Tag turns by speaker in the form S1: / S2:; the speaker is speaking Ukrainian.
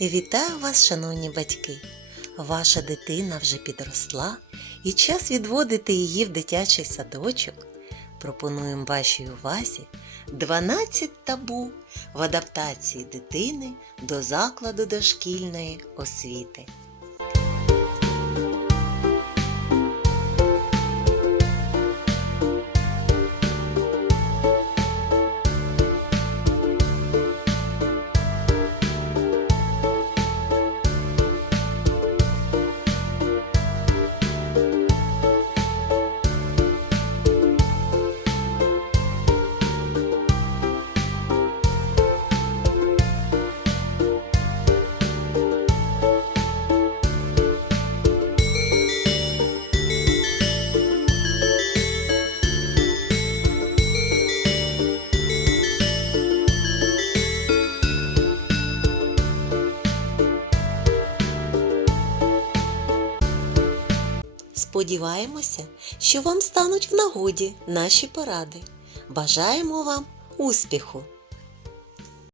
S1: Вітаю вас, шановні батьки! Ваша дитина вже підросла і час відводити її в дитячий садочок. Пропонуємо вашій увазі 12 табу в адаптації дитини до закладу дошкільної освіти. Сподіваємося, що вам стануть в нагоді наші поради. Бажаємо вам успіху!